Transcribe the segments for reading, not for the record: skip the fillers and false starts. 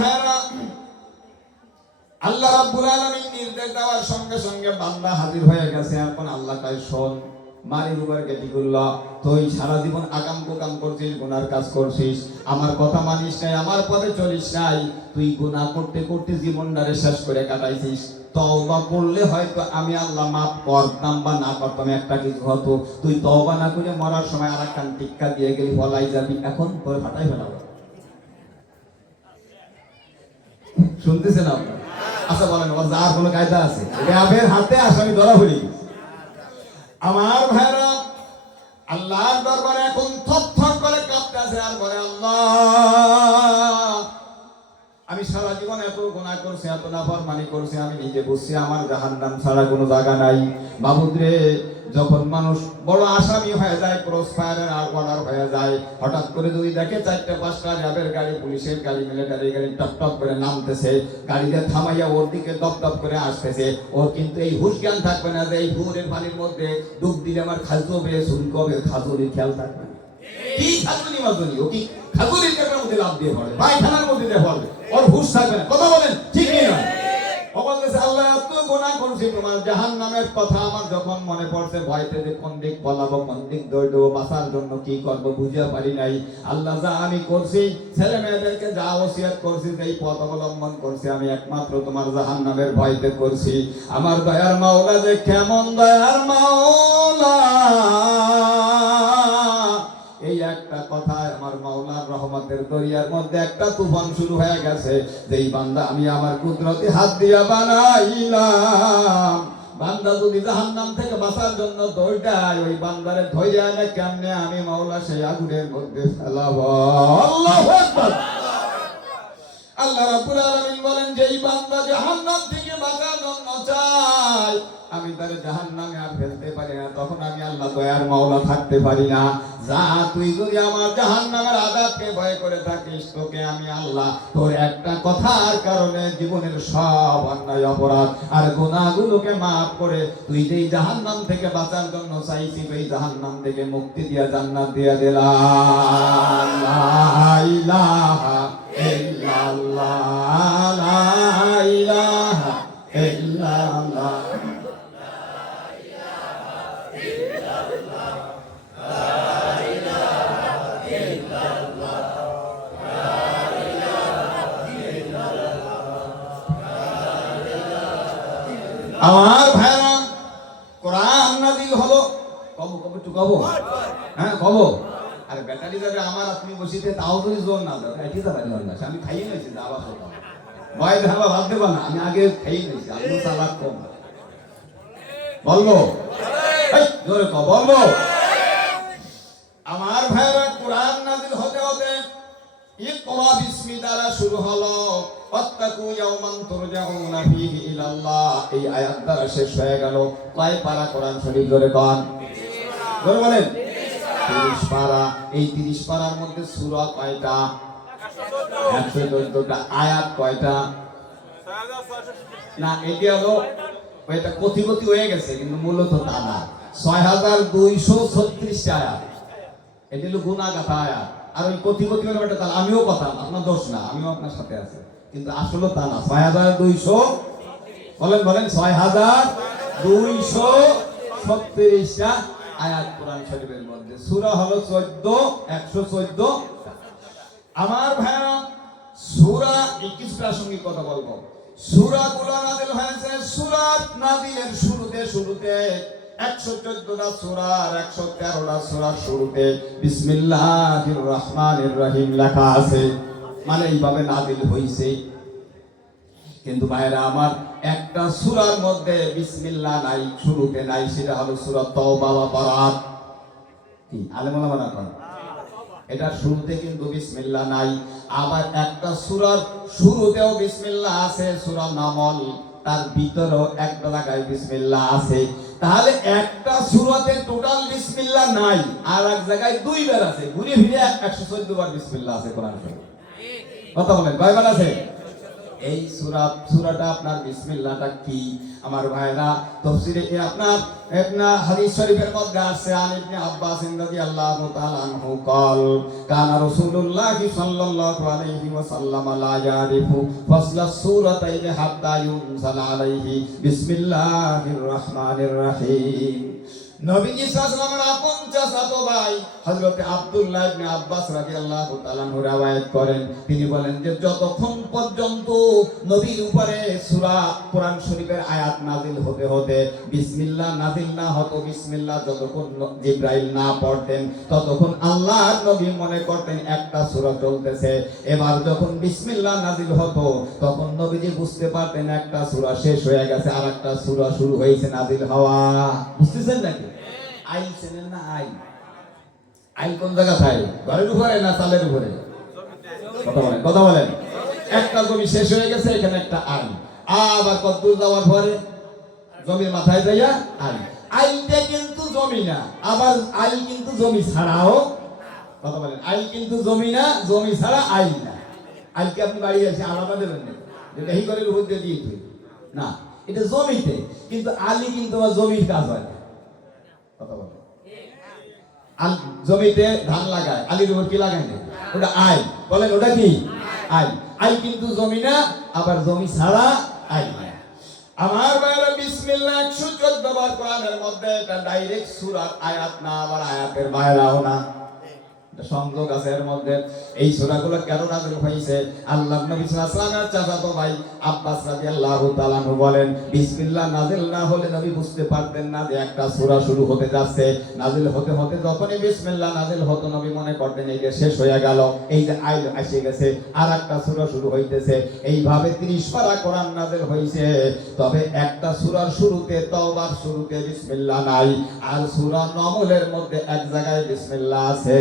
ভাইরা, আল্লাহ রাব্বুল আলামিন নির্দেশ দেওয়ার সঙ্গে সঙ্গে বান্দা হাজির হয়ে গেছে। এখন আল্লাহ কয়, শোন, মারির উপর গেটি করল, তুই সারা জীবন আকাম কুকাম করছিস, গুনার কাজ করছিস, আমার কথা মানিস নাই, আমার পথে চলিস নাই, তুই গুনাহ করতে করতে জীবনটারে শেষ করে কাটাইছিস। তওবা করলে হয়তো আমি আল্লাহ মাফ করতাম বা না করতাম, একটা কিছু হতো। তুই তওবা না করে মরার সময় আর একখান টিক্কা দিয়ে গেলি, বলাই যাবি, এখন তোর ফাটাই ফেলাবো। শুনতেছেন আপনার? আচ্ছা বলেন, ওর যার কোনো কায়দা আছে? র্যাবের হাতে আসামি ধরা হয়ে গেছে। আমার ভাইরা, আল্লাহর দরবারে এখন থরথর করে কাঁপতে আছে আর বলে, আল্লাহ, আমি সারা জীবন এত গুনাহ করছি, এত নাফরমানি করছি, আমি নিজে বুঝছি আমার জাহান্নাম ছাড়া কোনো জায়গা নাই। মাবুদ রে, যখন মানুষ বড় আসামি হয়ে যায়, ক্রস ফায়ারের অর্ডার হয়ে যায়, হঠাৎ করে যদি দেখে 4-5টা র্যাবের গাড়ি, পুলিশের গাড়ি, মিলিটারি গাড়ি টপ টপ করে নামতেছে, গাড়িতে থামাইয়া ওর দিকে দপ দপ করে আসতেছে, ওর কিন্তু এই হুঁশ জ্ঞান থাকবে না যে এই পুকুরের পানির মধ্যে ডুব দিলে আমার খাজবে, চুরি কবে, খাজুরির খেয়াল থাকবে না। কি খাজুরি মাজুরি, ও কি খাজুরির কেটার মধ্যে লাভ দিয়ে পড়ে, পায়খানার মধ্যে দিয়ে পড়বে, ওর হুঁশ থাকবে না। কথা বলেন ঠিক কি না? আল্লাহ, এত গুনাহ করছি, তোমার জাহান্নামের কথা আমার যখন মনে পড়ছে, ভয়তে যে কোন দিক পলাবো, কোন দিক দৌড়বো, বাঁচার জন্য কি করবো বুঝে পারি নাই। আল্লাহ, যা আমি করছি, ছেলে মেয়েদেরকে যা ওসিয়ত করছি, যেই পথ অবলম্বন করছি, আমি একমাত্র তোমার জাহান্নামের ভয়তে করছি। আমার দয়ার মাওলা যে কেমন দয়ার মাওলা, এই একটা কথায় আমার মাওলার রহমতের দরিয়ার মধ্যে একটা তুফান শুরু হয়ে গেছে। যেই বান্দা আমি আমার কুদরতি হাত দিয়া বানাইলাম, বান্দা যদি জাহান্নাম থেকে বাঁচার জন্য দৌড়ায়, ওই বান্দারে ধৈর্য না কেমনে আমি মাওলা সেই আগুনের মধ্যে ফেলাবো। আল্লাহু আকবার। আল্লাহ রাব্বুল আলামিন বলেন, যেই বান্দা জাহান্নাম থেকে বাঁচার জন্য চায়, আমি তার জাহান্নামে আর ফেলতে পারি না, তখন আমি আল্লাহ দয়ার মাওলা থাকতে পারি না। যা তুই যদি আমার জাহান্নামের আযাবকে ভয় করে থাকিস, তোকে আমি আল্লাহ তোর একটা কথার কারণে জীবনের সব অন্যায় অপরাধ আর গুনাহগুলোকে মাফ করে তুই যেই জাহান্নাম থেকে বাঁচার জন্য চাইছিস, এই জাহান্নাম থেকে মুক্তি দিয়া জান্নাত দিয়া দিলাম। লা ইলাহা ইল্লাল্লাহ, লা ইলাহা ইল্লাল্লাহ। আমার ভাইরা, কোরআন নাযিল হলো, কবো হ্যাঁ কবো। আরে ব্যাটারি যাবে আমার, আপনি বসিতে তাও যদি জোর না দেয়, এটি তো পারি না। আমি খাইয়ে নিয়েছি, দাবা সব ভয় দেখাবা ভাব দেবা না, আমি আগে খাইয়ে নিয়েছি। আমি চালাক কম, বলবো জোরে কব, বলবো। আমার ভাইরা, কোরআন নাযিল হতে হতে ইকরা বিসমি দ্বারা শুরু হলো, ওয়াত্তাকু ইয়াওমান তুরজাউনা ফীহি ইলাল্লাহ, এই আয়াত দ্বারা শেষ হয়ে গেল। কয় পারা কোরআন শরীফ? জোরে কোন, জোরে বলেন। 30 পারা। এই 30 পারার মধ্যে সূরা কয়টা? 114টা। আয়াত কয়টা? না, এটা হলো ওইটা কথিগতি হয়ে গেছে, কিন্তু মূলত তা না। 6236টা আয়াত। এটা হলো গুনাহগাথা আয়াত। আর ওই কথিগতি হলো একটা তাল, আমিও কথা, আপনার দোষ না, আমিও আপনার সাথে আছি, কিন্তু আসলে তা না। 6200 বলেন বলেন 6236টা আয়াত কোরআন শরীফের মধ্যে। সূরা হলো 114। আমার ভাইরা, সূরা কিছু প্রাসঙ্গিক কথা বলবো। সূরাগুলো নাযিল হয়েছে, সূরা নাযিলের শুরুতে 114টা সূরা আর 113টা সূরার শুরুতে বিসমিল্লাহির রহমানির রহিম লেখা আছে, মানে এইভাবে নাযিল হইছে। কিন্তু ভাইরা আমার, একটা সূরার মধ্যে বিসমিল্লাহ নাই, শুরুতে নাই, সেটা হলো সূরা তাওবা বা বারাত। কি আলেম ওলামা না কোন, এটা শুরুতে কিন্তু বিসমিল্লাহ নাই। আবার একটা সূরার শুরুতেও বিসমিল্লাহ আছে, সূরা নামল, তার ভিতরেও একটা জায়গায় বিসমিল্লাহ আছে। তাহলে একটা সূরাতে টোটাল বিসমিল্লাহ নাই, আর এক জায়গায় 2 বার আছে, ঘুরে ফিরে 114 বার বিসমিল্লাহ আছে কোরআন শরীফে। কথা বলেন, কয়বার আছে? এই সূরাটা আপনার বিসমিল্লাহটা কি আমার ভাইরা? তাফসীরে আপনার হাদিস শরীফের মধ্যে আছে আন ইবনে আব্বাস রাদিয়াল্লাহু তাআলা আনহু قال কানা রাসূলুল্লাহ সাল্লাল্লাহু আলাইহি ওয়াসাল্লাম লা ইয়ারিফু ফাসলা সূরাতাইনি হাত্তা ইউনজালা আলাইহি বিসমিল্লাহির রহমানির রহিম। নবীজি সাল্লাল্লাহু আলাইহি ওয়াসাল্লামের আপন চাচাতো ভাই হযরত আব্দুল্লাহ ইবনে আব্বাস রাদিয়াল্লাহু তাআলা আনহু riwayat করেন, তিনি বলেন যে যতক্ষণ পর্যন্ত নবীর উপরে সূরা কোরআন শরীফের আয়াত নাযিল হতে হতে বিসমিল্লাহ নাযিল না হতো, বিসমিল্লাহ যতক্ষণ জিবরাইল না পড়তেন ততক্ষণ আল্লাহর নবী মনে করতেন একটা সূরা চলতেছে। এবার যখন বিসমিল্লাহ নাযিল হতো তখন নবীজি বুঝতে পারতেন একটা সূরা শেষ হয়ে গেছে, আরেকটা সূরা শুরু হয়েছে নাযিল হওয়া। বুঝতেছেন নাকি? আইল চেনেন না? আইল কোন জায়গা থাকে? ঘরের উপরে না চালের উপরে? কথা বলেন। একটা জমি শেষ হয়ে গেছে, এখানে একটা আইল, আবার কত দূর যাওয়ার পরে জমির মাথায় যাইয়া আইল। আইলটা কিন্তু জমি না, আবার আইল কিন্তু জমি ছাড়াও। কথা বলেন। আইল কিন্তু জমি না, জমি ছাড়া আইল না। আইলকে আপনি বাড়ি এসে আলাদা দেবেন না, যেটা এই ঘরের উপর দিয়ে দিয়ে না, এটা জমিতে। কিন্তু আলি কিন্তু আমার জমির কাজ হয় না। কথা বলেন। জমিতে ধান লাগায়, আলির উপর কি লাগায় না, ওটা আইল। বলেন ওটা কি? আইল। আইল কিন্তু জমি না, আবার জমি ছাড়া আইল না। আমার ভাইরা বিসমিল্লাহ 114 বার কোরআনের মধ্যে, এটা ডাইরেক্ট সূরার আয়াত না, আবার আয়াতের বাইরেও না, সংযোগ আছে এর মধ্যে। এই সূরাগুলো কেন নাযিল হয়েছে? আল্লাহর নবী সাল্লাল্লাহু আলাইহি ওয়াসাল্লামের চাচাতো ভাই আব্বাস রাদিয়াল্লাহু তাআলা আনহু বলেন, বিসমিল্লাহ নাযিল না হলে নবী বুঝতে পারতেন না যে একটা সূরা শুরু হতে যাচ্ছে। নাযিল হতে হতে যখনই বিসমিল্লাহ নাযিল হতো নবী মনে করতেন এই যে শেষ হয়ে গেল, এই যে আইল এসে গেছে, আর একটা সূরা শুরু হইতেছে। এইভাবে 30 পারা কোরআন নাযিল হয়েছে। তবে একটা সূরার শুরুতে, তওবার শুরুতে বিসমিল্লাহ নাই, আর সূরা নমলের মধ্যে এক জায়গায় বিসমিল্লাহ আছে।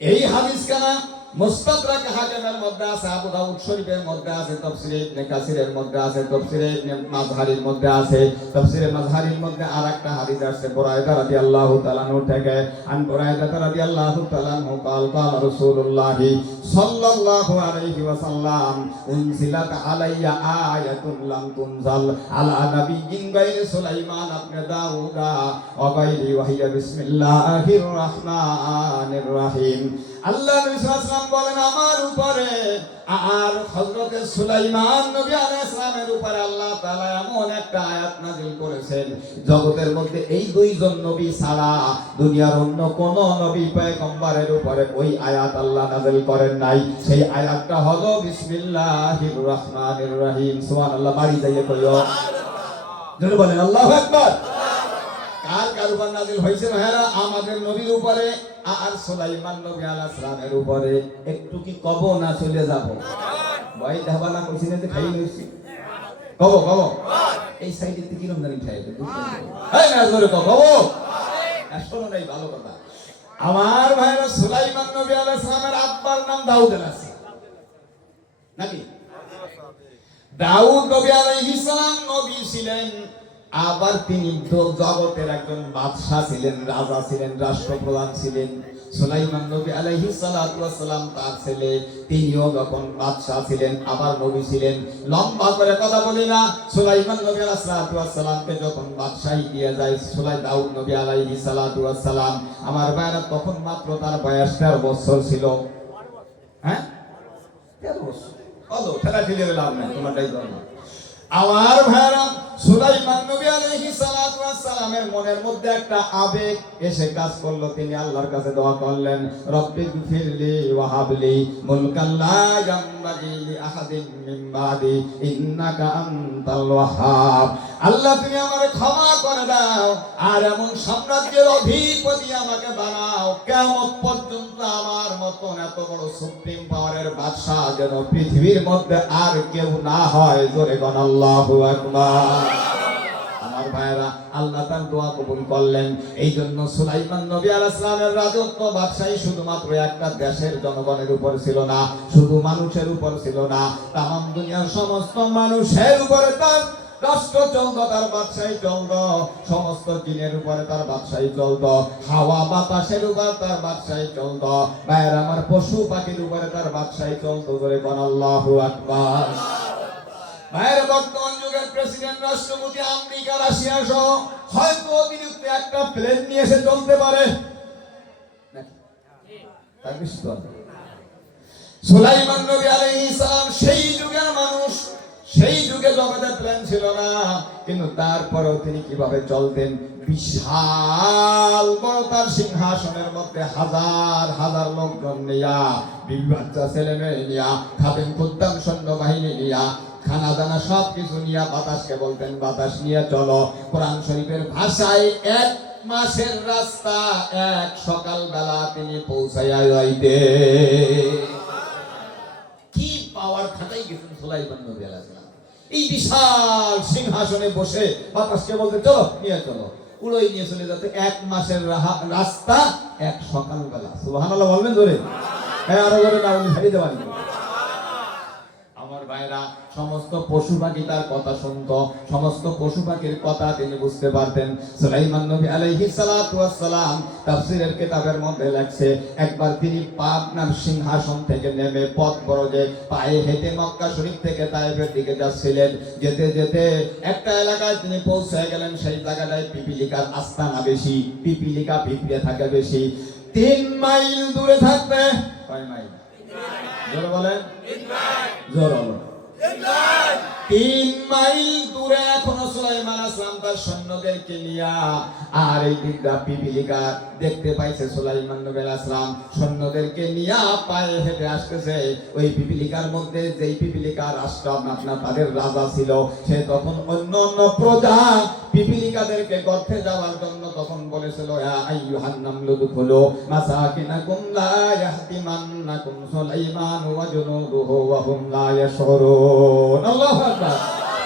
এই হাদিস কানা মুস্তাদরাক হাকিমের মধ্যে আছে, আবু দাউদ শরীফের মধ্যে আছে, তাফসীরে ইবনে কাসিরের মধ্যে আছে, তাফসীরে ইবনে মাযহারির মধ্যে আছে। তাফসীরে মাযহারির মধ্যে আরেকটা হাদিস আছে বুরায়দা রাদিয়াল্লাহু তাআলা আনহু থেকে, আন বুরায়দা রাদিয়াল্লাহু তাআলা আনহু قال قال رسول الله صلى الله عليه وسلم انزلت علي آية لم تنزل على نبي غير سليمان ابن داوود وغيره وهي بسم الله الرحمن الرحيم। আল্লাহ নবী সাল্লাল্লাহু আলাইহি ওয়াসাল্লাম বলেন, আমার উপরে আর হযরত সুলাইমান নবী আলাইহিস সালামের উপরে আল্লাহ তাআলা এমন একটা আয়াত নাযিল করেছেন, জগতের মধ্যে এই দুইজন নবী ছাড়া দুনিয়ার অন্য কোন নবী পয়গম্বরের উপরে ওই আয়াত আল্লাহ নাযিল করেন নাই। সেই আয়াতটা হলো বিসমিল্লাহির রহমানির রহিম। সুবহানাল্লাহ। বাড়ি যাইয়ে কইও জোরে বলেন আল্লাহু আকবার। কার উপর নাযিল হয়েছে ভাইরা? আমাদের নবীর উপরে আর সুলাইমান নবী আলাইহিস সালামের উপরে। একটু কি কব না চলে যাব? ভয় দেবা না কইছি না যে খাই লইছি। কব এই সাইডে থেকে কিরম জানি খাই তো এই না জোরে কব আসলে নাই ভালো কথা। আমার ভাইরা সুলাইমান নবী আলাইহিস সালামের আব্বার নাম দাউদ আছে নাকি? দাউদ নবী আলাইহিস সালাম নবী ছিলেন, আবার তিনি জগতের একজন বাদশাহ ছিলেন, রাজা ছিলেন, রাষ্ট্রপ্রধান ছিলেন। সুলাইমান নবী আলাইহিস সালাতু ওয়াস সালাম তার ছেলে, তিনিও যখন বাদশাহ ছিলেন আবার নবী ছিলেন। লম্বা করে কথা বলি না, সুলাইমান নবী আলাইহিস সালাতু ওয়াস সালামকে যখন বাদশাহী দিয়ে যায় দাউদ নবী আলাইহিস সালাতু ওয়াস সালাম, আমার ভাইরা তখন মাত্র তার বয়স 13 বছর ছিল। হ্যাঁ 13 বছর। কত ঠেলা ঠেলে লাভ নাই, তোমারটাই জানো। আমার ভাইরা সুলাইমান নবী আলাইহিস সালাতু ওয়াস সালামের মনের মধ্যে একটা আবেগ এসে কাজ করলো। তিনি আল্লাহর কাছে দোয়া করলেন, রব্বি গফিরলি ওয়া হাবলি মুলকান লা ইয়ানবাগি লি আহাদিন মিন বাদি ইন্নাকা আনতাল ওয়াহ্হাব। আল্লাহ তুমি আমাকে ক্ষমা করে দাও, আর এমন সাম্রাজ্যের অধিপতি আমাকে বানাও, কিয়ামত পর্যন্ত আমার মতন এত বড় সুপ্রিম পাওয়ারের বাদশা যেন পৃথিবীর মধ্যে আর কেউ না হয়। জোরে বল আল্লাহু আকবার। আমার ভাইরা আল্লাহ তার দোয়া কবুল করলেন। এই জন্য সুলাইমান নবী আলাইহিস সালামের রাজত্ব বাদশাহী শুধুমাত্র একটা দেশের জনগণের উপর ছিল না, শুধু মানুষের উপর ছিল না, তামাম দুনিয়ার সমস্ত মানুষের উপরে তার রাষ্ট্র চলতো, তার বাদশাহী চলতো, সমস্ত জিনের উপরে তার বাদশাহী চলতো, হাওয়া বাতাসের উপর তার বাদশাহী চলতো, ভাইয়ের আমার পশু পাখির উপরে তার বাদশাহী চলতো। করে কোন আল্লাহু আকবার। ভাইয়ের বর্তমান যুগের প্রেসিডেন্ট, রাষ্ট্রপতি আমেরিকা, রাশিয়া সহ হয়তো অতিরিক্ত একটা প্লেন নিয়ে এসে চলতে পারে। সুলাইমান নবী আলাইহিস সালাম সেই যুগের মানুষ, সেই যুগে জগতে প্লেন ছিল না, কিন্তু তারপরেও তিনি কিভাবে চলতেন? বিশাল বড় তার সিংহাসনের মধ্যে হাজার হাজার লোকজন নিয়া, বিবি বাচ্চা ছেলে মেয়ে নিয়া, খাদেম খুদ্দাম সৈন্যবাহিনী নিয়া, খানা দানা সব কিছু নিয়ে বাতাসকে বলতেন, বাতাস নিয়ে চলো। কোরআন শরীফের ভাষায় 1 মাসের রাস্তা 1 সকাল বেলা তিনি পৌঁছাইয়া যাইতে। কি পাওয়ার খাটাই গেছেন সুলাইমান নবী আলাইহিস সালাম। এই বিশাল সিংহাসনে বসে বাতাসকে বলতে চলো, নিয়ে চলো, উড়োই নিয়ে চলে যেতে 1 মাসের রাস্তা 1 সকাল বেলা। সুবহানাল্লাহ বলবেন জোরে? হ্যাঁ, আরো জোরে না বললে ছাড়িয়ে দেবেন। আমার ভাইরা, সমস্ত পশু পাখি তার কথা শুনতো, সমস্ত পশু পাখির কথা তিনি বুঝতে পারতেন। সুলাইমান নবী আলাইহিস সালাতু ওয়াস সালাম তাফসীরের কিতাবের মধ্যে লেখছে, একবার তিনি পাবনার সিংহাসন থেকে নেমে পথ বরজে পায়ে হেঁটে মক্কা শরীফ থেকে তায়েফের দিকে যাচ্ছিলেন। যেতে যেতে একটা এলাকায় তিনি পৌঁছে গেলেন, সেই জায়গাটায় পিপিলিকার আস্তানা বেশি, পিপিলিকা পিঁপড়ে থাকে বেশি। 3 মাইল দূরে থাকতে, কয় মাইল? জোরে বলেন। 3 মাইল দূরে এখনো সুলাইমান আসলাম তার সৈন্যদেরকে নিয়া, আর এই দিকটা পিপিলিকা দেখতে পাইছে সুলাইমান নবী আসলাম সৈন্যদেরকে নিয়া পায়ে হেঁটে আসতেছে। ওই পিপিলিকার মধ্যে যেই পিপিলিকা রাষ্ট্র আপনার তাদের রাজা ছিল, সে তখন অন্য অন্য প্রজা পিপিলিকাদেরকে গর্তে যাওয়ার জন্য তখন বলেছিল, ইয়া আইয়ুহান নামলু দুখুলু মাসাকিনাকুম লা ইয়াহতিমান্নাকুম সুলাইমান ওয়া জুনুদুহু ওয়া হুম লা ইয়াশউরুন। আল্লাহু আকবার।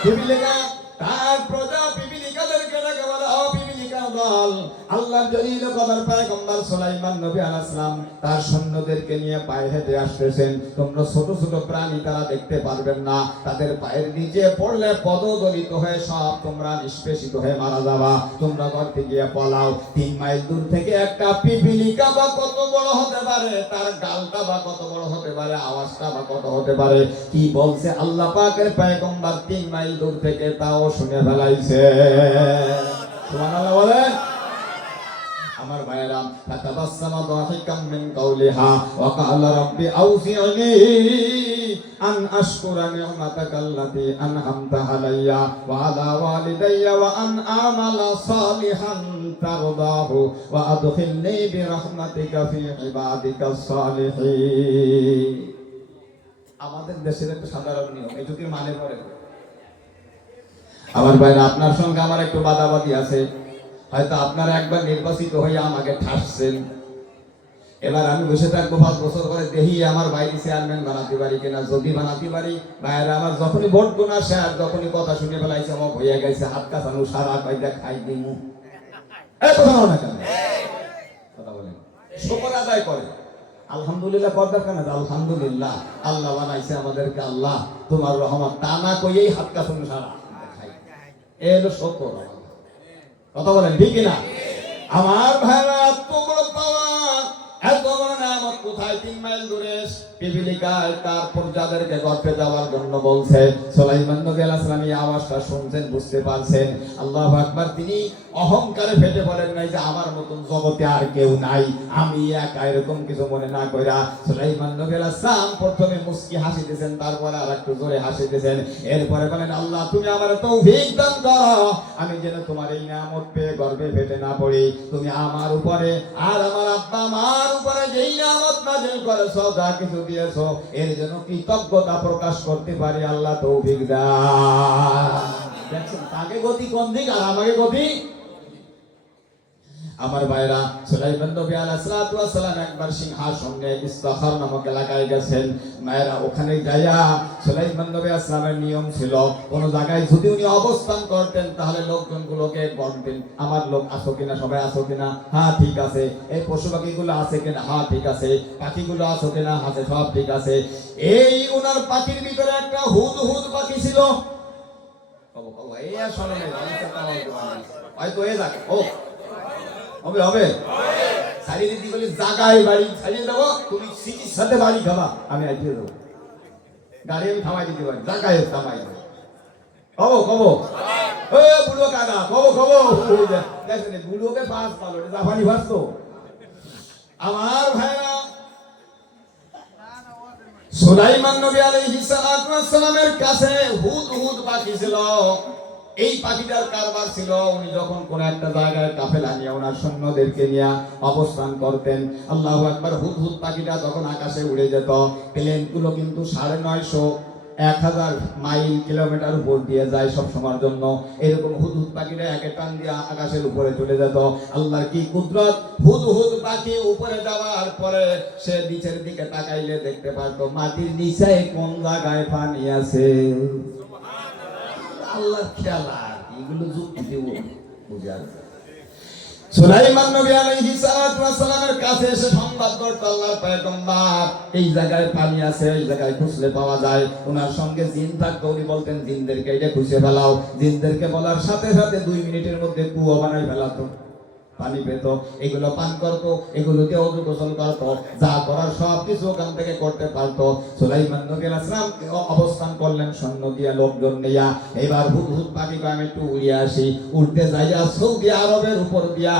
পিপিলিকা তার প্রজা পিপিলিকাদেরকে ডাকে বলে, ও পিপিলিকা দল, আল্লাহর জলিল কদর পয়গম্বর সুলাইমান নবী আলাইহিস সালাম তার সৈন্যদেরকে নিয়ে পায়ে হেঁটে আসতেছেন। তোমরা ছোট ছোট প্রাণী তারা দেখতে পারবেন না, তাদের পায়ের নিচে পড়লে পদদলিত হয়ে সব তোমরা নিষ্পেষিত হয়ে মারা যাবা, তোমরা ঘরতে গিয়ে পলাও। 3 মাইল দূর থেকে একটা পিপিলিকা বা কত বড় হতে পারে, তার গালটা বা কত বড় হতে পারে, আওয়াজটা বা কত হতে পারে, কি বলছে আল্লাহ পাকের পয়গম্বর 3 মাইল দূর থেকে তাও শুনে ফেলাইছে। সুবহানাল্লাহ বলেন। আমার ভাইরা, ফাতাবাসসামা দাহিকাম মিন কাওলিহা ওয়া ক্বালা রাব্বি আউজি'নি আন আশকুরা নি'মাতাকাল্লাতী আন'আমতা আলাইয়া ওয়া আলা ওয়ালিদাইয়া ওয়া আন আমালা সালিহান তারদাহু ওয়া আদখিলনি বিরাহমাতিকা ফি ইবাদিকাস সালিহিন। আমাদের দেশের একটা সাধারণ নিয়ম, এটুকুই মানে করে। আমার ভাইরা, আপনার সঙ্গে আমার একটু বাদাবাদি আছে। হয়তো আপনারা একবার নির্বাচিত হয়ে আমাকে ঠাসছেন, এবার আমি বসে থাকবো 5 বছর পরে দেখি আমার বাইরে চেয়ারম্যান বানাতে পারি কিনা। যদি বানাতে পারি, ভাইয়েরা আমার যখনই ভোট গোনা শেষ, যখনই কথা শুনে ফেলাইছে, আমার হয়ে গেছে, হাত কাছানো সারা কয়টা খাই দিমু। কথা না কেন? কথা বলেন। শুকর আদায় করে, আলহামদুলিল্লাহ পর্দার কেন? আলহামদুলিল্লাহ, আল্লাহ বানাইছে আমাদেরকে, আল্লাহ তোমার রহমত, তা না কইয়েই হাত কাছানো সারা খাই। এ হলো শুকর। কথা বলেন ঠিক না? আমার ভাইরা, এত বড় পাওয়ার, এত বড় নিয়ামত কোথায়? 3 মাইল দূরে পিপিলিকায় তার প্রজাদেরকে গর্তে যাওয়ার জন্য বলছে। সুলাইমান নবী আলাইহিস সালাম এই আওয়াজটা শুনছেন, বুঝতে পারছেন। আল্লাহু আকবার। তিনি অহংকারে ফেটে পড়েন নাই যে আমার মতন জগতে আর কেউ নাই, আমি একা, এরকম কিছু মনে না কইরা সুলাইমান নবী আলাইহিস সালাম প্রথমে মুস্কি হাসিতেছেন, তারপরে আর একটু জোরে হাসিতেছেন। এরপরে বলেন, আল্লাহ তুমি আমার তৌফিক দান করো, আমি যেন তোমার এই নিয়ামত পেয়ে গর্বে ফেটে না পড়ি। তুমি আমার উপরে আর আমার আব্বা মার উপরে যেই নিয়ামত নাযিল করেছো, যা কিছু দিয়েছো, এর জন্য কৃতজ্ঞতা প্রকাশ করতে পারি, আল্লাহ তৌফিক দান। দেখছেন, তাকে গতি কোন দিক আর আমাকে গতি। আমার ভাইরা, সুলাইমান নবী আলাইহিস সালাতু ওয়াস সালাম একবার সিংহাসনে ইস্তাখার নামক এলাকায় গেছেন। মায়েরা, ওখানে যাইয়া সুলাইমান নবী আলাইহিস সালামের নিয়ম ছিল, কোন জায়গায় যদি উনি অবস্থান করতেন তাহলে লোকজনগুলোকে বলতেন, আমার লোক আছো কিনা, সবাই আছো কিনা, হ্যাঁ ঠিক আছে। এই পশু পাখিগুলো আছে কিনা, হ্যাঁ ঠিক আছে। পাখিগুলো আছো কিনা, আছে, সব ঠিক আছে। এই ওনার পাখির ভিতরে একটা হুদহুদ পাখি ছিল। এই আসলে হয়তো এ যাক ও হবে হবে ছাড়িয়ে দিতে বলি জায়গায় বাড়ি ছাড়িয়ে দেবো, তুমি সিটির সাথে বাড়ি খাবা, আমি আইটিয়ে দেবো, গাড়ি আমি থামাই দিতে পারি, জায়গায় থামাই দেবো। কবো কবো বুড়ো কাকা কবো কবো দেখেন বুড়োকে পাস পালো জাপানি ভাস তো। আমার ভাইরা সুলাইমান নবী আলাইহিস সালামের কাছে হুদহুদ পাখি ছিল। এই পাখিটার কারবার ছিল, উনি যখন কোন একটা জায়গায় কাফেলা নিয়ে ওনার সৈন্যদেরকে নিয়ে অবস্থান করতেন, আল্লাহু আকবার, হুদহুদ পাখিটা যখন আকাশে উড়ে যেত, প্লেনগুলো কিন্তু 950 1000 মাইল কিলোমিটার উপর দিয়ে যায় সব সময়ের জন্য। এরকম হুদহুদ পাখিটা একে টান দিয়ে আকাশের উপরে চলে যেত। আল্লাহর কি কুদরত, হুদহুদ পাখি উপরে যাওয়ার পরে সে নিচের দিকে তাকাইলে দেখতে পারতো মাটির নিচে কোন জায়গায় পানি আছে। আল্লাহর খেলা, এগুলো যুক্তি দেব বুঝার। সুলাইমান নবী আলাইহিস সালামের কাছে এসে সংবাদ করতে আল্লাহর পয়গম্বর এই জায়গায় পানি আছে, এই জায়গায় খুঁজলে পাওয়া যায়। ওনার সঙ্গে জিন থাকতো, উনি বলতেন জিনদেরকে এটা খুঁজে ফেলাও। জিনদেরকে বলার সাথে সাথে 2 মিনিটের মধ্যে কুয়ো বানাই ফেলাতো, পানি পেত, এগুলো পান করতো, এগুলোতে ওযু গোসল করতো, যা করার সব কিছু ওখান থেকে করতে পারতো। সুলাইমান নবী আলাইহিস সালাম অবস্থান করলেন সৈন্য দিয়া, লোকজন নিয়া। এবার হুদহুদ পাখিকে আমি একটু উড়িয়ে আসি। উড়তে যাইয়া সৌদি আরবের উপর দিয়া,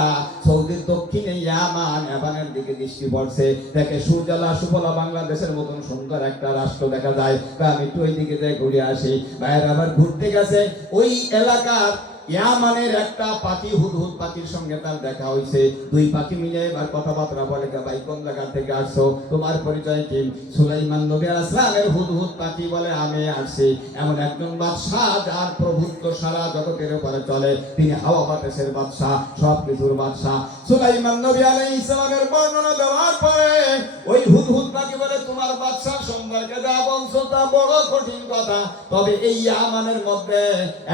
সৌদির দক্ষিণে ইয়ামানের দিকে দৃষ্টি পড়ছে, দেখে সুজলা সুফলা বাংলাদেশের মতন সুন্দর একটা রাষ্ট্র দেখা যায়। আমি একটু ওই দিকে যাই ঘুরে আসি। বাইরে আবার ঘুরতে গেছে, ওই এলাকার ইয়ামানের একটা পাখি, হুদহুদ পাখির সঙ্গে তার দেখা হইছে। 2 পাখি মিলে এবার কথাবার্তা বলে, ভাই কোন জায়গা থেকে আসছো, তোমার পরিচয় কি? সুলাইমান নবী আলাইহিস সালামের হুদহুদ পাখি বলে, আমি আসছি এমন একজন বাদশা যার প্রভুত্ব সারা জগতের উপরে চলে, তিনি হাওয়া বাতাসের বাদশা, সব কিছুর বাদশা। সুলাইমান নবী আলাইহিস সালামের বর্ণনা দেওয়ার পরে ওই হুদহুদ পাখি বলে, তোমার বাদশার সম্পর্কে যা বলছো তা বড় কঠিন কথা, তবে এই ইয়ামানের মধ্যে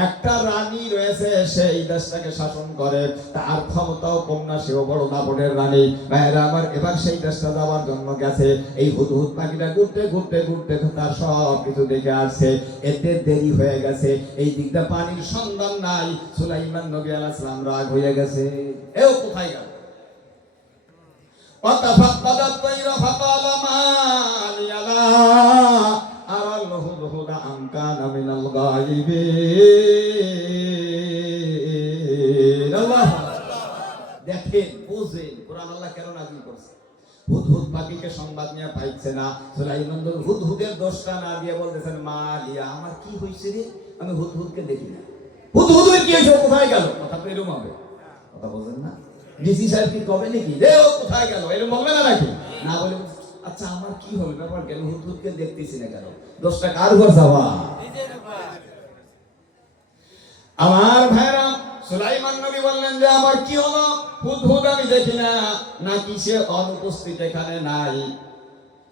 একটা রানী রয়েছে, সেই দেশটাকে শাসন করে, তার ক্ষমতাও কম না, সেও বড় দাপটের রানী। ভাইরা আমার, এবার সেই দেশটা যাওয়ার জন্য গেছে। এই হুদহুদ পাখিটা ঘুরতে ঘুরতে ঘুরতে তার সব কিছু দেখে আসছে, এতে দেরি হয়ে গেছে, এই দিকটা পানির সন্ধান নাই। সুলাইমান নবী আলাইহিস সালাম রাগ হয়ে গেছে, এও কোথায় গেল? ওয়াতাফাক্কাদাত তায়রা ফাকালা মা লিয়ালা আরাল হুদহুদা আম কানা মিনাল গায়িবিন। দেখেন, বুঝেন কোরআন আল্লাহ কেন নাযিল করছে। হুদহুদ পাখিকে সংবাদ নিয়ে পাইছে না। সুলাইমান হুদহুদের দোষটা না দিয়ে বলতেছেন, মা লিয়া, আমার কি হইছে রে, আমি হুদহুদকে দেখি না। হুদহুদের কি হইছে, কোথায় গেল? কথা তো এরকম হবে, কথা বলেন না। ডিসি সাহেব কি কবে নাকি রে ও কোথায় গেল, এরকম বলবে না নাকি? না বলে আচ্ছা আমার কি হলো, ব্যাপার কেন, হুদহুদকে দেখতেছি না কেন? দোষটা কার উপর যাওয়া? আমার ভাইরা, সুলাইমান নবী বললেন যে আমার কি হলো, হুদহুদ আমি দেখি না, নাকি সে অনুপস্থিত, এখানে নাই।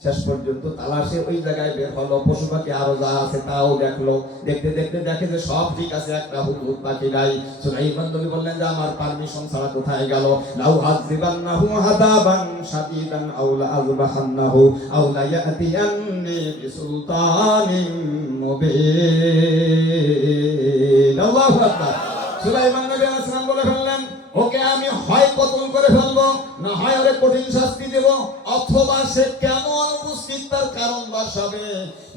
শেষ পর্যন্ত তালাশে ওই জায়গায় বের হলো, পশু পাখি আরো যা আছে তাও দেখলো, দেখতে দেখতে দেখে যে সব ঠিক আছে, একটা হুদহুদ পাখি নাই। সুলাইমান নবী বললেন যে আমার পারমিশন ছাড়া কোথায় গেল? লাউ আযিবান্নাহু আযাবান শাদীদান আও লা আযবাহান্নাহু আও লা ইয়াতিয়ান্নি বিসুলতানিন মুবিন। আল্লাহু আকবার। সুলাইমান নবী আলাইহিস সালাম বলে ফেললেন, ওকে আমি হয় কতল করে ফেলবো, না হয় ওরে কঠিন শাস্তি দেব, অথবা সে কেমন উপস্থিত তার কারণ দর্শাবে।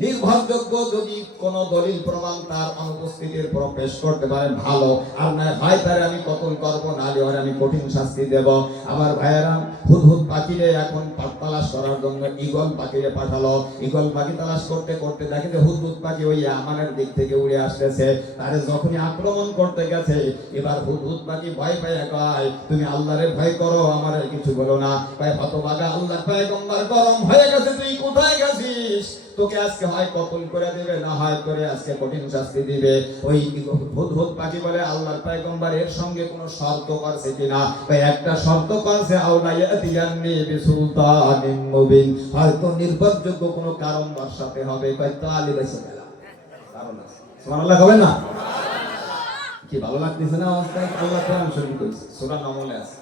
নির্ভরযোগ্য যদি কোন দলিল প্রমাণ তার অনুপস্থিতির পর পেশ করতে পারে ভালো, আর না হয় তারে আমি কতল করবো, নাহলে ওরে আমি কঠিন শাস্তি দেব। আমার ভাইয়েরা, হুদহুদ পাখিরে এখন তালাশ করার জন্য ঈগল পাখিরে পাঠালো। ঈগল পাখি তালাশ করতে করতে দেখে যে হুদহুদ পাখি ওই ইয়ামানের দিক থেকে উড়ে আসতেছে। তারে যখনই আক্রমণ করতে গেছে, এবার হুদহুদ পাখি ভয় পায়, কয় তুমি আল্লাহরে ভয় করো, আমার কিছু বলো না। কয় হতভাগা, আল্লাহর পয়গম্বর গরম হয়ে গেছে, তুই কোথায় গেছিস? তোকে আজকে হয় কতল করে দেবে, না হয় করে আজকে কঠিন শাস্তি দিবে। ওই হুদহুদ পাখি বলে, আল্লাহর পয়গম্বর এর সঙ্গে কোনো শর্ত করছে কিনা? একটা শর্ত করছে, আওলা ইয়াতিয়ান্নি বিসুলতানিন মুবিন, হয়তো নির্ভরযোগ্য কোনো কারণ দর্শাতে হবে। কয় তাহলে বেঁচে গেলাম, কারণ আছে। সুবহানাল্লাহ কবেন না? কি ভালো লাগতেছে না? আল্লাহ কোরআন শরীফ কইছে, সূরা নামলে আছে।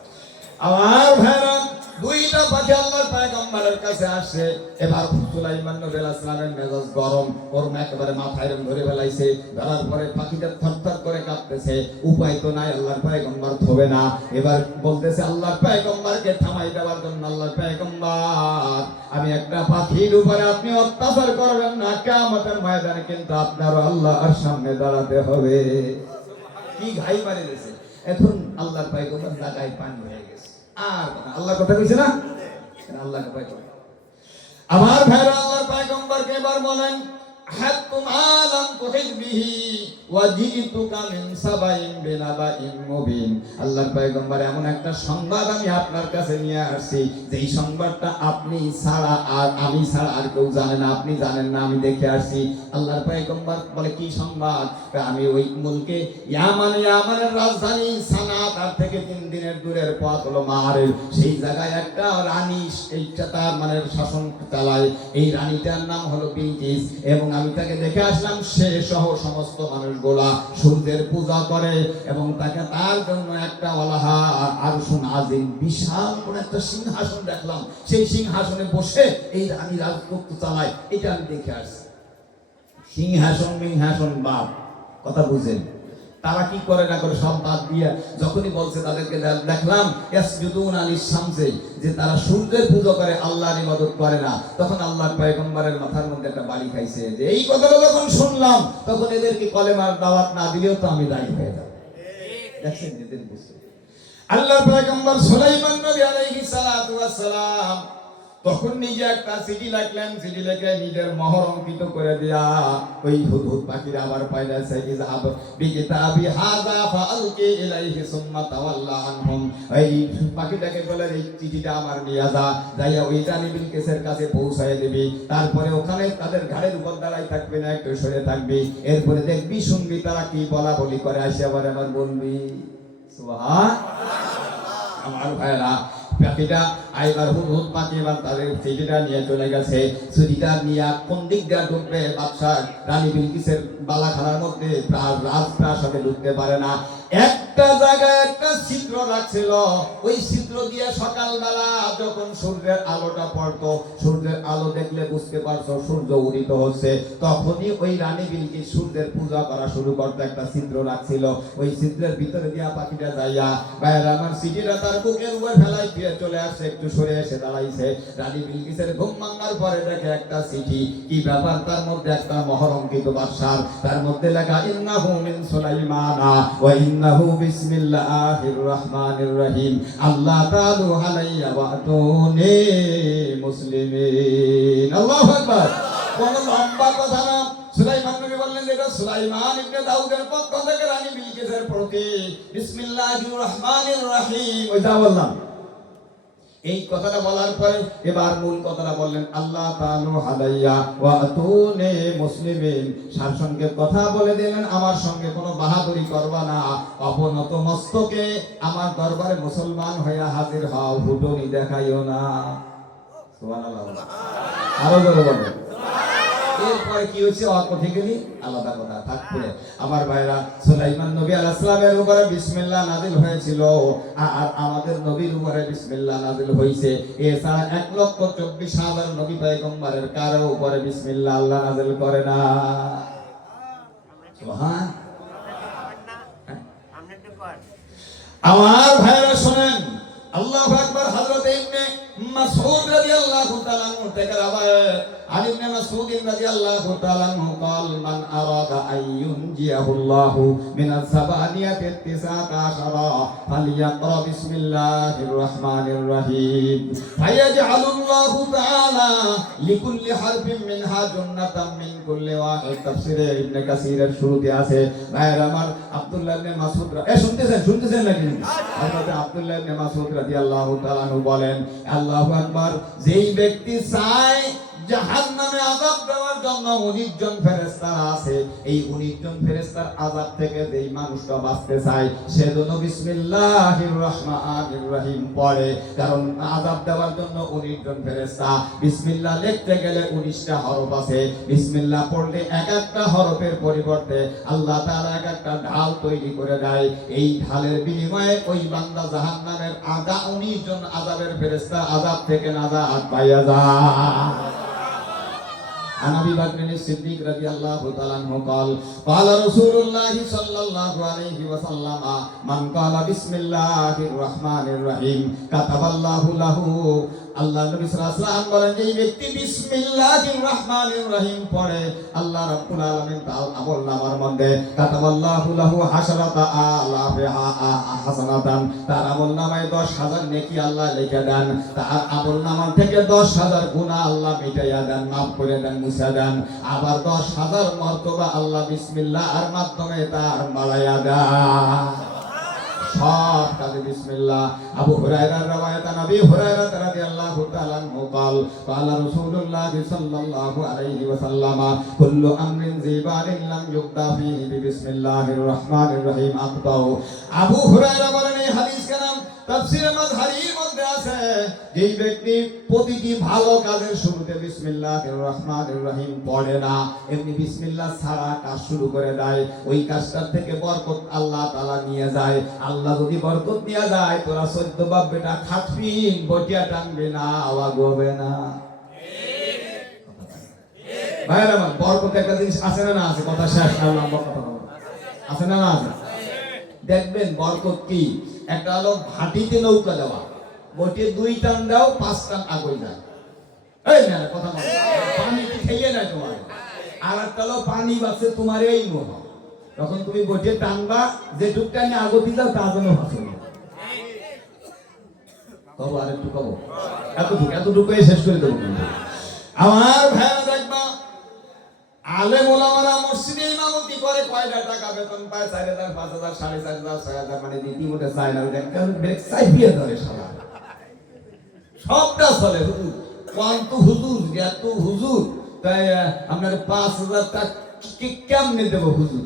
আমার ভাইরা, দুইটা পাখি আল্লাহর পয়গম্বরের কাছে আসে। এবার সুলাইমান নবী আলাইহিস সালামের মেজাজ গরম, ওর একেবারে মাথায় ধরে ফেলাইছে। ধরার পরে পাখিটা থরথর করে কাঁপতেছে, উপায় তো নাই, আল্লাহর পয়গম্বর থবে না। এবার বলতেছে আল্লাহর পয়গম্বরকে থামাই দেওয়ার জন্য, আল্লাহর পয়গম্বর আমি একটা পাখির উপরে আপনি অত্যাচার করবেন না, কিয়ামতের ময়দানে কিন্তু আপনার আল্লাহর সামনে দাঁড়াতে হবে। কি ঘাই মারি দিয়েছে। এখন আল্লাহর পয়গম্বর লাগাই পানি হয়ে গেছে। আর আল্লাহ কথা কইছে না, আল্লাহকে ভয় করে। আমার ভাইরা আল্লাহর পয়গম্বরকে এবার বলেন হাত্তু মালাম তুহিবিহি ওয়া জিতুকা মিন সাবাইন বিনাবাইন মুবিন। আল্লাহর পয়গম্বর এমন একটা সংবাদ আমি আপনার কাছে নিয়ে আসছি, যেই সংবাদটা আপনি ছাড়া আর আমি ছাড়া আর কেউ জানে না, আপনি জানেন না, আমি দেখে আসছি। আল্লাহর পয়গম্বর বলে কি সংবাদ? আমি ওই মুলকে ইয়ামানের রাজধানী সানা, তার থেকে 3 দিনের দূরের পথ হলো মারের, সেই জায়গায় একটা রানী এইটা তার মানে শাসন চালায়। এই রানীটার নাম হলো বিলকিস, এবং আমি তাকে দেখে আসলাম সে সহ সমস্ত মানুষগুলা সূর্যের পূজা করে, এবং তাকে তার জন্য একটা ওয়ালাহা আরশুন আজিম বিশাল কোন একটা সিংহাসন দেখলাম, সেই সিংহাসনে বসে এই রানী রাজত্ব চালায়। এটা আমি দেখে আসছি। সিংহাসন বাপ কথা বুঝেন। তারা কি করে না করে সব বাদ দিয়ে যখনই বলছে তাদেরকে দেখলাম ইয়াসজুদুনা লিশ-শামসি, যে তারা সূর্যের পূজা করে, আল্লাহর ইবাদত করে না। তখন আল্লাহর পয়গম্বরের মাথার মধ্যে একটা বাড়ি খাইছে যে এই কথাটা যখন শুনলাম তখন এদেরকে কলেমার দাওয়াত না দিলেও তো আমি দায়ী হয়ে যাব। দেখছেন এদের বুঝতে। আল্লাহর পয়গম্বর সুলাইমান নবী আলাইহিস সালাতু ওয়াস সালাম তখন নিজে একটা চিঠি লিখলেন, চিঠি লিখে নিজের মোহর অঙ্কিত করে দিয়া ওই হুদহুদ পাখির আবার পাইলাছে ইযহাব বিকিতাবি হাযা ফাআলকি ইলাইহি সুম্মা তাওয়াল্লা আনহুম। এই পাখিটাকে বলে এই চিঠিটা আমার নিয়ে যা, যাইয়া ওই রানী বিলকিসের কাছে পৌঁছায় দিবি। তারপরে ওখানে তাদের ঘাড়ের উপর দাঁড়াই থাকবি না, একটু সরে থাকবি। এরপরে দেখবি শুনবি তারা কি বলা বলি করে, আসে আবার আমার বলবি সুবহানাল্লাহ। আমার ভাইরা পাখিটা আইবার হুদহুদ পাখি এবার তাদের চিঠিটা নিয়ে চলে গেছে। চিঠিটা নিয়ে কোন দিক দিয়ে ঢুকবে? বাদশাহ রানী বিলকিসের বালাখানার মধ্যে রাজপ্রাসাদে ঢুকতে পারে না। একটা জায়গায় একটা ছিদ্র রাখছিল, ওই ছিদ্র দিয়ে সকালবেলা যখন সূর্যের আলোটা পড়তো, সূর্যের আলো দেখলে বুঝতে পারছো সূর্য উদিত হচ্ছে, তখনই ওই রানী বিলকিস সূর্যের পূজা করা শুরু করতে একটা ছিদ্র রাখছিল। ওই ছিদ্রের ভিতরে দিয়া পাখিটা যাইয়া বাইরে আমার চিঠিটা তার বুকের উপর ফেলাই দিয়ে চলে আসছে, একটু সরে এসে দাঁড়াইছে। রানী বিলকিসের ঘুম ভাঙার পরে দেখে একটা চিঠি, কি ব্যাপার? তার মধ্যে একটা মোহর অঙ্কিত বাদশাহ, তার মধ্যে লেখা ইন্নাহু মিন সুলাইমানা ওয়া ইন্নাহু বিসমিল্লাহির রহমানির রহিম আল্লাহ তাআলু আলাইয়া ওয়া আতুনি মুসলিমিন। আল্লাহু আকবার। কোন লম্বা কথা না। সুলাইমান নবী বললেন এটা সুলাইমান ইবনে দাউদের পক্ষ থেকে রানী বিলকিসের প্রতি বিসমিল্লাহির রহমানির রহিম, ওইটা বললাম। এই কথাটা বলার পরে এবার মূল কথাটা বললেন আল্লাহ তাআলা হাদাইয়া ওয়া আতুনি মুসলিমিন। সার সঙ্গে কথা বলে দিলেন আমার সঙ্গে কোনো বাহাদুরি করবা না, অবনত মস্তকে আমার দরবারে মুসলমান হইয়া হাজির হও, হুটনি দেখাইও না। সুবহানাল্লাহ। আরো জোরে বলেন। এরপরে কি হচ্ছে অকথিকলি আলাদা কথা থাকবে। আমার ভাইরা সুলাইমান নবী আলাইহিস সালামের উপরে বিসমিল্লাহ নাযিল হয়েছিল, আর আমাদের নবীর উপরে বিসমিল্লাহ নাযিল হইছে। এছাড়া 1,24,000 নবী পয়গম্বরের কারো উপরে বিসমিল্লাহ আল্লাহ নাযিল করে না। সুবহান। আমার ভাইরা শুনেন, আল্লাহু আকবার। হযরত ইবনে মাসউদ রাদিয়াল্লাহু তাআলা আনহু থেকে রাওয়ায়াত, আলী ইবনে মাসউদ রাদিয়াল্লাহু তাআলা আনহু قال من أراد أن ينجيه الله من الزبانية 19 فليقرأ بسم الله الرحمن الرحيم فيجعل الله تعالى لكل حرف منها جنة من كل واحد। তাফসীরে ইবনে কাসীরের শুরুতে আছে। ভাইরা আমার আব্দুল্লাহ ইবনে মাসউদ শুনতেছেন নাকি? হযরত আব্দুল্লাহ ইবনে মাসউদ রাদিয়াল্লাহু তাআলা আনহু বলেন আল্লাহু আকবার, যেই ব্যক্তি চায় জাহান্নামে আযাব দেওয়ার জন্য 19 জন ফেরেশতা আছে। এই 19 জন ফেরেশতার আযাব থেকে যেই মানুষটা বাঁচতে চায় সেজন্য বিসমিল্লাহির রহমানির রহিম পড়ে। কারণ আযাব দেওয়ার জন্য 19 জন ফেরেশতা। বিসমিল্লাহ লিখতে গেলে 19টা হরফ আছে। বিসমিল্লাহ পড়লে এক একটা হরফের পরিবর্তে আল্লাহ তাআলা এক একটা ঢাল তৈরি করে দেয়। এই ঢালের বিনিময়ে ওই বান্দা জাহান্নামের 19 জন আযাবের ফেরেশতা আযাব থেকে নাজাত পাইয়া যায়। عن ابي بكر الصديق رضي الله تعالى عنه قال قال رسول الله صلى الله عليه وسلم من قال بسم الله الرحمن الرحيم كتب الله له আল্লাহ নবী সাল্লাল্লাহু আলাইহি ওয়াসাল্লাম বলেন যে ব্যক্তি বিসমিল্লাহির রহমানির রহিম পড়ে আল্লাহ রাব্বুল আলামিন তার আমলনামার মধ্যে কাতাবাল্লাহু লাহু হাশরাতা আলাফা হাসানাতান, তার আমলনামায় 10,000 নেকি আল্লাহ লিখে দেন। তার আমলনামা থেকে 10,000 গুনাহ আল্লাহ মিটাইয়া দেন, maaf করে দেন, মুছা দেন। আবার 10,000 মর্তবা আল্লাহ বিসমিল্লাহর মাধ্যমে তার বাড়াইয়া দেন। সব কাজে বিসমিল্লাহ। আবু হুরায়রার riwayat নবী হুরায়রা রাদিয়াল্লাহু তাআলা আনহু قال قال رسول الله صلى الله عليه وسلم كل امر ذي بال لم يبدا فيه بسم الله الرحمن الرحيم اقطع। আবু হুরায়রা বলেন এই হাদিস কালাম তাফসীরে মাজহারির মধ্যে আছে যে ব্যক্তি প্রতিটি ভালো কাজের শুরুতে বিসমিল্লাহির রহমানির রহিম পড়ে না, এমনি বিসমিল্লাহ ছাড়া কাজ শুরু করে দেয়, ওই কাজটার থেকে বরকত আল্লাহ তাআলা নিয়ে যায়। আল্লাহ যদি বরকত নিয়ে যায় তোরা 14 বাপ বেটা খাটবি, বটিয়া টানবে না, আওয়াজ হবে না। ভাইরা আমার বরকত একটা জিনিস আছে না? আছে। কথা শেষ না, লম্বা কথা বলবো। আছে না? আছে। দেখবেন বরকত কি, একটা হলো ভাটিতে নৌকা দেওয়া, বটিয়ে 2 টান দাও 5 টান আগুন যায়। এই না কথা বল, পানি খেয়ে না তোমার। আর একটা হলো পানি বাসে তোমার এই মোহ, তখন তুমি বটিয়ে টানবা, যে টুকটা নিয়ে আগতি যাও তা যেন হাসবে। কব আর একটু কব, এতটুকু শেষ করে দেবো। আমার ভাইরা দেখবা আলেম ওলামারা মসজিদে ইমামতি করে, কয়টা টাকা বেতন পায়? 4,000, 5,000, 4,500, 6,000, মানে রীতিমতো চায় না। ব্রেক চাইপিয়ে ধরে সবাই, সবটা চলে। হুজুর কোয়ান্ত হুজুর, এত হুজুর, তাই আপনার 5,000 টাকা কেমনে দেবো হুজুর?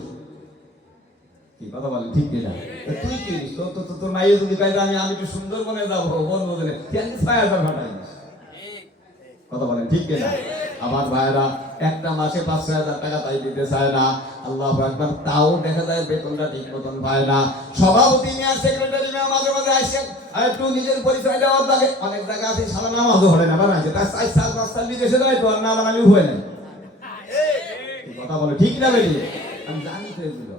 কি কথা বলেন, ঠিক কিনা? তুই কি তোর মাইয়ে যদি কাজ আমি একটু সুন্দরবনে যাবো বনভোজনে, কেন 6,000 ভাড়াইস? কথা বলেন, ঠিক কিনা? আমার ভাইরা একটা মাসে 5,000 টাকা তাই দিতে চায় না। আল্লাহু আকবার। তাও দেখা যায় বেতনটা ঠিক মতন পায় না। সভাপতি মেয়ার সেক্রেটারি মেয়ার মাঝে মাঝে আসেন, একটু নিজের পরিচয় দেওয়ার লাগে। অনেক জায়গা আছে সারা নামাজও হয় না, বানাইছে তার 4-5 সাল বিদেশে যায় তো আর না বানালেও হয় না। কথা বলে ঠিক না বেরিয়ে? আমি জানি তো এগুলো।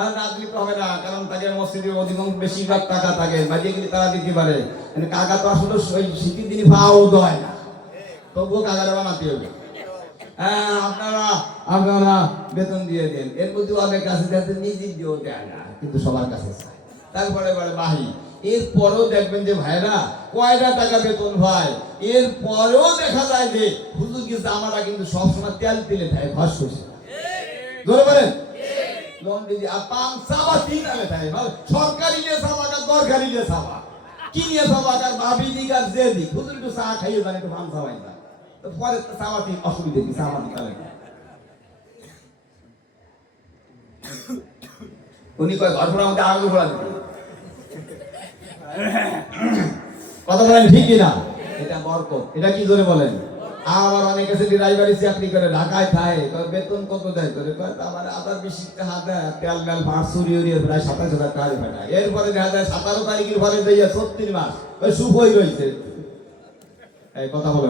আর না দিলে তো হবে না, কারণ তাকে মসজিদের অধিকাংশ বেশিরভাগ টাকা থাকে, বাজিয়ে গেলে তারা দিতে পারে। কাকা তো আসলে ওই শীতের দিনই ভাও দেয় না, তবুও কাকারে বানাতে হবে। আপনারা বেতন দিয়ে দেন। এর মধ্যে অনেক কাছে যাতে নিজে দিয়েও দেয় না, কিন্তু সবার কাছে চায়। তারপরে বাহি এরপরেও দেখবেন যে ভাইরা কয়টা টাকা বেতন হয়, এরপরেও দেখা যায় যে হুজুর কিছু আমরা কিন্তু সবসময় তেল তেলে থাকে, ঘর শুষে ধরে বলেন লোন দিয়ে পান চাবা 3 আলে থাকে, সরকারি নিয়ে চাবাকার দরকারি নিয়ে চাবা, কি নিয়ে চাবাকার ভাবি দিক আর যে দিক, হুজুর একটু চা খাইয়ে জানি একটু পান চাবাই যায়, পরে চাওয়াতে অসুবিধা কি? চাওয়াতে কালে উনি কয় ঘর ফোড়ার মধ্যে আগুন ফোড়া দিতে। কথা বলেন ঠিক কিনা? এটা বরকত। এটা কি জোরে বলেন? আবার অনেকে আছে ড্রাইভারি চাকরি করে, ঢাকায় খায়, বেতন কত দেয় তোরে? কয় আমার 1,020 টাকা দেয়, তেল মেল ভাড় চুরি উড়িয়ে প্রায় 27,000 টাকা পাঠায়। এরপরে দেখা যায় 17 তারিখের পরে দিয়ে 36 মাস ওই সুফই রয়েছে। এই কথা বলে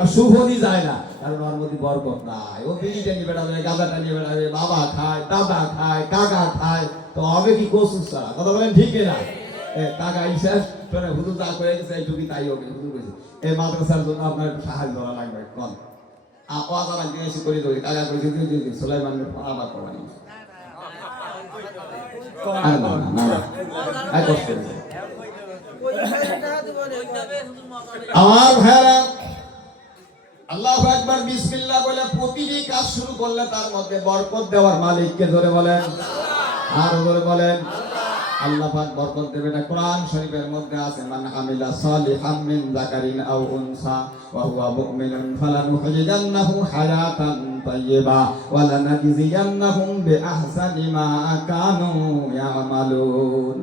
আর সুফনি যায় না, কারণ ওর মধ্যে বরকত নাই। ও বিড়িটা নিয়ে বেড়াবে, গাঁজাটা নিয়ে বেড়াবে, বাবা খায়, দাদা খায়, কাকা খায়, তো হবে কি কসুস ছাড়া? কথা বলেন ঠিক কিনা? কাকা ইসাস তোরা হুজুর যা করে গেছে এইটুকু তাই হবে। হুজুর কইছে এই মাদ্রাসার জন্য আপনার একটু সাহায্য করা লাগবে, কোন আওয়াজ আর জিনিস করে দেবে। কাকা কইছে যে সুলাইমানের আবার করানি আমার ভাইরা আল্লাহু আকবার। বিসমিল্লাহ বলে প্রতিটি কাজ শুরু করলে তার মধ্যে বরকত দেওয়ার মালিককে ধরে বলেন, আর ধরে বলেন। আল্লাহ পাক বরকত দেবে। এটা কোরআন শরীফের মধ্যে আছে, মান আমিলা সালিহাম মিন যাকারিন আও উনসা ওয়া হুয়া মুমিনুন ফালানুহইয়ান্নাহু হায়াতান তাইয়্যিবা ওয়া লানাজজিয়ান্নাহুম বিআহসানি মা কানু ইয়ামালুন।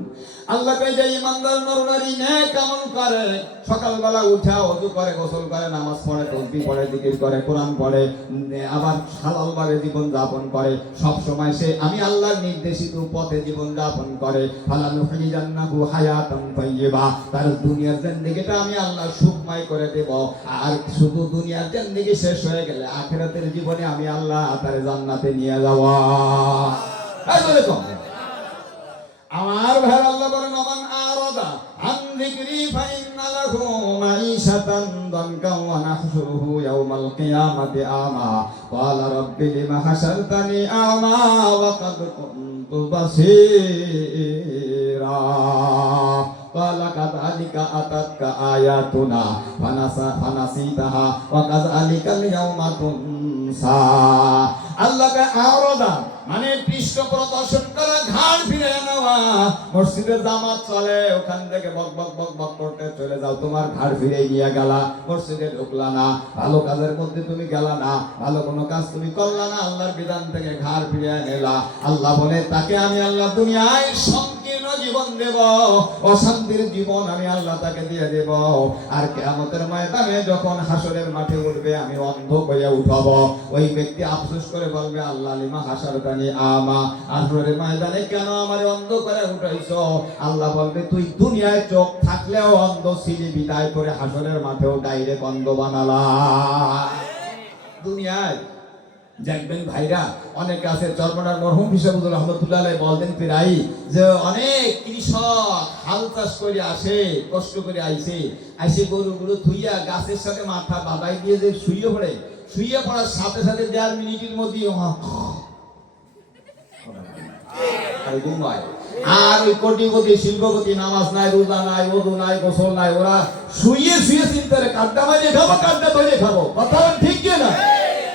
আল্লাহ কয় যে ইমানদার নরনারী নেক আমল করে, সকালবেলা উঠা ওযু করে, গোসল করে, নামাজ পড়ে, তাসবিহ পড়ে, জিকির করে, কোরআন পড়ে, আবার হালালভাবে জীবন যাপন করে, সব সময় সে আমি আল্লাহর নির্দেশিত পথে জীবন যাপন করে, ফালানুহইয়ান্নাহু হায়াতান তাইয়্যিবা, তার দুনিয়ার জিন্দেগিটা আমি আল্লাহ সুখময় করে দেব। আর শুধু দুনিয়ার জিন্দেগি শেষ হয়ে গেলে আখিরাতের জীবনে আমি আল্লাহ তার জান্নাতে নিয়ে যাব। আমার ভাই আল্লাহ বলেন, ওমান আরাদা আন যিকরি ফাইন্না লাহু মাঈশাতান দানকা ওয়া নাহশুরুহু ইয়াওমাল কিয়ামাতি আমা ক্বালা রাব্বি লিমা হাশারতানি আমা ওয়া ক্বাদ কুনতু বাসীরা ক্বালা কাযালিকা আতাতকা আয়াতুনা ফানাসিতাহা ওয়া কাযালিকাল ইয়াওমা তুনসা। আল্লাহ আরাদা মানে পৃষ্ঠ প্রদর্শন করা, ঘাড় ফিরে নেওয়া। মসজিদে জামাত চলে, ওখান থেকে বক বক বক বক করতে চলে যাও, তোমার ঘাড় ফিরে নিয়ে গেলা, মসজিদে ঢুকলা না, ভালো কাজের মধ্যে তুমি গেলা না, ভালো কোনো কাজ তুমি করলা না, আল্লাহর বিধান থেকে ঘাড় ফিরে নেলা। আল্লাহ বলে তাকে আমি আল্লাহ দুনিয়ায় সংকীর্ণ জীবন দেব, অশান্তির জীবন আমি আল্লাহ তাকে দিয়ে দেব। আর কিয়ামতের ময়দানে যখন হাসরের মাঠে উঠবে, আমি অন্ধ হয়ে উঠাবো। ওই ব্যক্তি আফসোস করে বলবে, আল্লাহ লিমা হাশারতানি আমা, হাসরের ময়দানে কেন আমারে অন্ধ করে উঠাইছো? আল্লাহ বলবে, তুই দুনিয়ায় চোখ থাকলেও অন্ধ ছিলি, বিদায় করে হাসরের মাঠেও ডাইরেক্ট অন্ধ বানালা। দুনিয়ায় দেখবেন ভাইরা, অনেকে আছে, চরমনার মরহুম হিসাবুল রহমতুল্লাহ আলাইহি বলতেন প্রায় যে অনেক কৃষক হাল চাষ করে আসে, কষ্ট করে আইসে গরুগুলো থুইয়া গাছের সাথে মাথা বাঁধাই দিয়ে যে শুয়ে পড়ে, শুয়ে পড়ার সাথে সাথে 1.5 মিনিটের মধ্যে আর ওই কোটিপতি শিল্পপতি নামাজ নাই, রোজা নাই, ওযু নাই, গোসল নাই, ওরা শুয়ে শুয়ে চিন্তা করে কাড্ডা মাইরে খাবো, কাড্ডা তৈরি খাবো। কথা ঠিক কি না?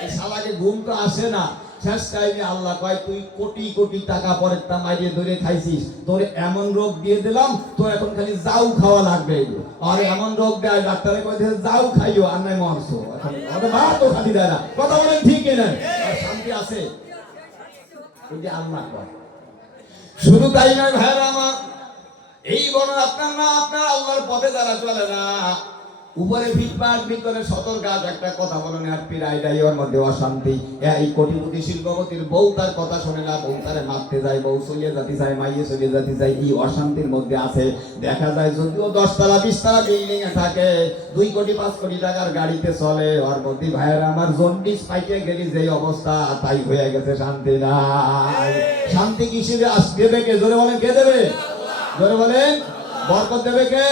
এই শালাকে ঘুম তো আসে না। শেষ টাইমে আল্লাহ কয়, তুই কোটি কোটি টাকা পরের তা মাইরে ধরে খাইছিস, তোর এমন রোগ দিয়ে দিলাম, তোর এখন খালি যাও খাওয়া লাগবে। আর এমন রোগ দেয়, ডাক্তারে কয় যাও খাইও, আর নাই মরছো, তো খালি দেয় না। কথা বলেন ঠিক কি না? আর শান্তি আছে ওই যে আল্লাহ কয়। শুধু তাই নয় ভাইরা আমার, এই বড় আপনার না, আপনার আল্লাহর পথে যারা চলে না, উপরে ফিটপাট ভিতরে সতর্কাত, একটা কথা বলেন, আর পিরাইটাই ওর মধ্যে অশান্তি। এই কোটিপতি শিল্পপতির বউ তার কথা শোনে না, বউ তারে মারতে যায়, বউ চলিয়ে যেতে চায়, মাইয়ে চলিয়ে যেতে চায়, এই অশান্তির মধ্যে আছে। দেখা যায় যদিও 10 তলা 20 তলা বিল্ডিং এ থাকে, 2 কোটি 5 কোটি টাকার গাড়িতে চলে, ওর মধ্যে ভাইয়ের আমার জন্ডিস পাইকে গেলি যে অবস্থা, তাই হয়ে গেছে, শান্তি নাই। শান্তি কিসে দেবে কে? জোরে বলেন, কে দেবে? জোরে বলেন, বরকত দেবে কে?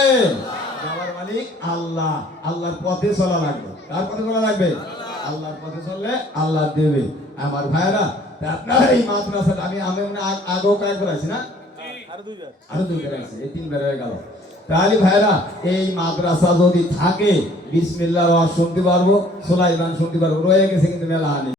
আল্লাহ। আল্লাহর পথে চলা লাগবে। কার পথে চলা লাগবে? আল্লাহর পথে চললে আল্লাহ দেবে। আমার ভাইরা, আপনার এই মাদ্রাসাটা আমি আগেও কয়েকবার আছি না, আরো 2বার আছে, এই 3বার হয়ে গেল। তাহলে ভাইরা, এই মাদ্রাসা যদি থাকে, বিসমিল্লাহ শুনতে পারবো, সুলাইমান শুনতে পারবো, রয়ে গেছে কিন্তু মেলা হানি।